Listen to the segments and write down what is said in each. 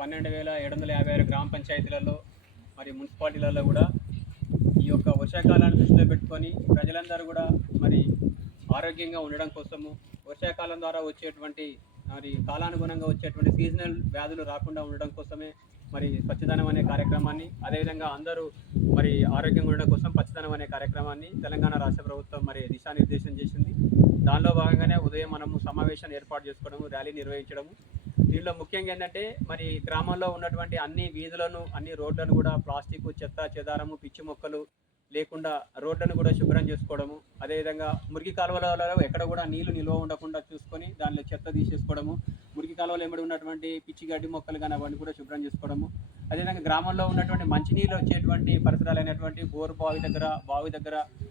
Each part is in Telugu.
12,756 గ్రామ పంచాయతీలలో మరి మున్సిపాలిటీలలో కూడా ఈ యొక్క వర్షాకాలాన్ని దృష్టిలో పెట్టుకొని ప్రజలందరూ కూడా మరి ఆరోగ్యంగా ఉండడం కోసము, వర్షాకాలం ద్వారా వచ్చేటువంటి మరి కాలానుగుణంగా వచ్చేటువంటి సీజనల్ వ్యాధులు రాకుండా ఉండడం కోసమే మరి స్వచ్ఛదనం అనే కార్యక్రమాన్ని, అదేవిధంగా అందరూ మరి ఆరోగ్యంగా ఉండడం కోసం పచ్చదనం అనే కార్యక్రమాన్ని తెలంగాణ రాష్ట్ర ప్రభుత్వం మరి దిశానిర్దేశం చేసింది. దానిలో భాగంగానే ఉదయం మనము సమావేశాన్ని ఏర్పాటు చేసుకోవడము, ర్యాలీ నిర్వహించడము. దీనిలో ముఖ్యంగా ఏంటంటే మరి గ్రామంలో ఉన్నటువంటి అన్ని వీధులను, అన్ని రోడ్లను కూడా ప్లాస్టిక్, చెత్త చెదారము, పిచ్చి మొక్కలు లేకుండా రోడ్లను కూడా శుభ్రం చేసుకోవడము, అదేవిధంగా మురికి కాలువలలో ఎక్కడ కూడా నీళ్లు నిల్వ ఉండకుండా చూసుకొని దానిలో చెత్త తీసేసుకోవడము, మురికి కాలువలు ఎమ్మడి ఉన్నటువంటి పిచ్చి గడ్డి మొక్కలు కానీ అవన్నీ కూడా శుభ్రం చేసుకోవడము, అదేవిధంగా గ్రామంలో ఉన్నటువంటి మంచినీళ్ళు వచ్చేటువంటి పరిసరాలైనటువంటి బోర్ బావి దగ్గర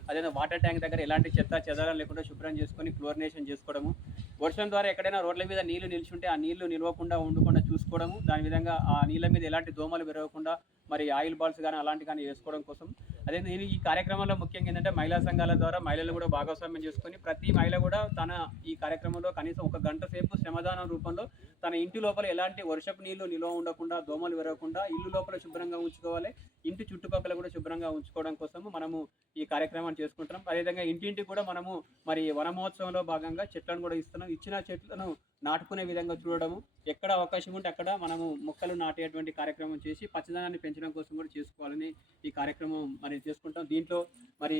అదేవిధంగా వాటర్ ట్యాంక్ దగ్గర ఎలాంటి చెత్త చెదారం లేకుండా శుభ్రం చేసుకొని క్లోరినేషన్ చేసుకోవడము, వర్షం ద్వారా ఎక్కడైనా రోడ్ల మీద నీళ్లు నిల్చుంటే ఆ నీళ్లు నిల్వకుండా ఉండకుండా చూసుకోవడము, దాని విధంగా ఆ నీళ్ళ మీద ఎలాంటి దోమలు పెరగకుండా మరి ఆయిల్ బాల్స్ కానీ అలాంటి కానీ వేసుకోవడం కోసం. అదే నేను ఈ కార్యక్రమంలో ముఖ్యంగా ఏంటంటే మహిళా సంఘాల ద్వారా మహిళలు కూడా భాగస్వామ్యం చేసుకొని ప్రతి మహిళ కూడా తన ఈ కార్యక్రమంలో కనీసం 1 గంట సేపు శ్రమదానం రూపంలో తన ఇంటి లోపల ఎలాంటి వర్షపు నీళ్లు నిల్వ ఉండకుండా, దోమలు పెరగకుండా ఇల్లు లోపల శుభ్రంగా ఉంచుకోవాలి, ఇంటి చుట్టుపక్కల కూడా శుభ్రంగా ఉంచుకోవడం కోసము మనము ఈ కార్యక్రమాన్ని చేసుకుంటున్నాం. అదేవిధంగా ఇంటింటికి కూడా మనము మరి వన మహోత్సవంలో భాగంగా చెట్లను కూడా ఇస్తున్నాం. ఇచ్చిన చెట్లను నాటుకునే విధంగా చూడడము, ఎక్కడ అవకాశం ఉంటే అక్కడ మనము మొక్కలు నాటేటువంటి కార్యక్రమం చేసి పచ్చదనాన్ని పెంచడం కోసం కూడా చేసుకోవాలని ఈ కార్యక్రమం మరి చేసుకుంటాం. దీంట్లో మరి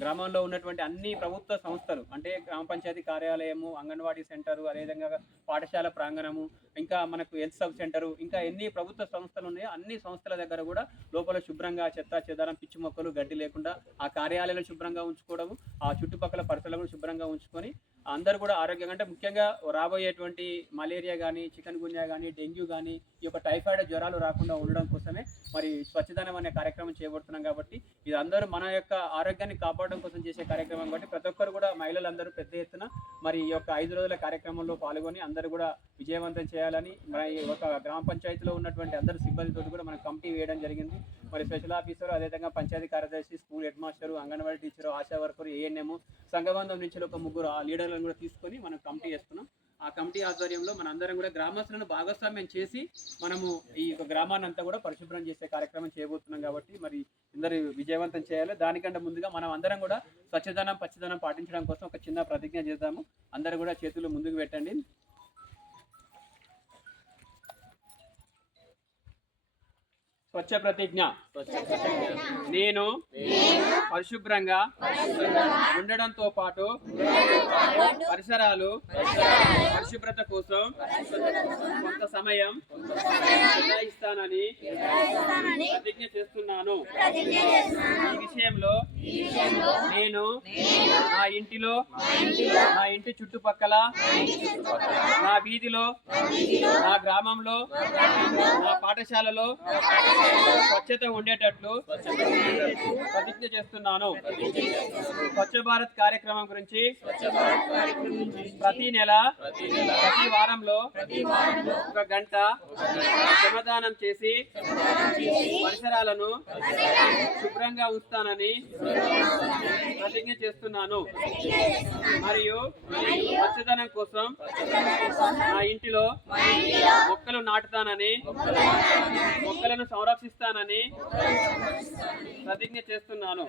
గ్రామంలో ఉన్నటువంటి అన్ని ప్రభుత్వ సంస్థలు అంటే గ్రామ పంచాయతీ కార్యాలయము, అంగన్వాడీ సెంటరు, అదేవిధంగా పాఠశాల ప్రాంగణము, ఇంకా మనకు హెల్త్ సబ్ సెంటరు, ఇంకా ఎన్ని ప్రభుత్వ సంస్థలు ఉన్నాయో అన్ని సంస్థల దగ్గర కూడా లోపల శుభ్రంగా చెత్త చెదారం, పిచ్చి మొక్కలు, గడ్డి లేకుండా ఆ కార్యాలయాలను శుభ్రంగా ఉంచుకోవడము, ఆ చుట్టుపక్కల పరిసరాలను శుభ్రంగా ఉంచుకొని అందరూ కూడా ఆరోగ్యంగా, అంటే ముఖ్యంగా రాబోయేటువంటి మలేరియా కానీ, చికెన్ గున్యా కానీ, డెంగ్యూ కానీ, ఈ యొక్క టైఫాయిడ్ జ్వరాలు రాకుండా ఉండడం కోసమే మరి స్వచ్ఛదనం అనే కార్యక్రమం చేపడుతున్నాం. కాబట్టి ఇది అందరూ మన యొక్క ఆరోగ్యాన్ని కాపాడడం కోసం చేసే కార్యక్రమం కాబట్టి ప్రతి ఒక్కరు కూడా మహిళలందరూ పెద్ద ఎత్తున మరి ఈ యొక్క 5 రోజుల కార్యక్రమంలో పాల్గొని అందరూ కూడా విజయవంతం చేయాలని మన ఈ ఒక గ్రామ పంచాయతీలో ఉన్నటువంటి అందరు సిబ్బందితో కూడా మనం కమిటీ వేయడం జరిగింది. మరి స్పెషల్ ఆఫీసర్, అదేవిధంగా పంచాయతీ కార్యదర్శి, school head master, anganwadi teacher, ASHA worker, ANM, సంఘబంధం నుంచి ఒక 3 లీడర్లను కూడా తీసుకొని మనం కమిటీ చేస్తున్నాం. ఆ కమిటీ ఆధ్వర్యంలో మన అందరం కూడా గ్రామస్తులను భాగస్వామ్యం చేసి మనము ఈ యొక్క గ్రామాన్ని అంతా కూడా పరిశుభ్రం చేసే కార్యక్రమం చేయబోతున్నాం. కాబట్టి మరి అందరూ విజయవంతం చేయాలి. దానికంటే ముందుగా మనం అందరం కూడా స్వచ్ఛదనం పచ్చదనం పాటించడం కోసం ఒక చిన్న ప్రతిజ్ఞ చేద్దాము. అందరూ కూడా చేతులు ముందుకు పెట్టండి. స్వచ్ఛ ప్రతిజ్ఞ. నేను పరిశుభ్రంగా ఉండడంతో పాటు పరిసరాలు పరిశుభ్రత కోసం కొంత సమయం కేటాయిస్తానని ప్రతిజ్ఞ చేస్తున్నాను. ఈ విషయంలో నేను నా ఇంటిలో, నా ఇంటి చుట్టుపక్కల, నా వీధిలో, నా గ్రామంలో, నా పాఠశాలలో స్వచ్ఛత ఉండేటట్లు ప్రతిజ్ఞ చేస్తున్నాను. స్వచ్ఛ భారత్ కార్యక్రమం గురించి ప్రతి నెల, ప్రతి వారంలో 1 గంట శ్రమదానం చేసి పరిసరాలను శుభ్రంగా ఉంచుతానని ప్రతిజ్ఞ చేస్తున్నాను. మరియు స్వచ్ఛదనం కోసం నా ఇంటిలో మొక్కలు నాటుతానని, మొక్కలను సంరక్షిస్తానని ప్రతిజ్ఞ చేస్తున్నాను.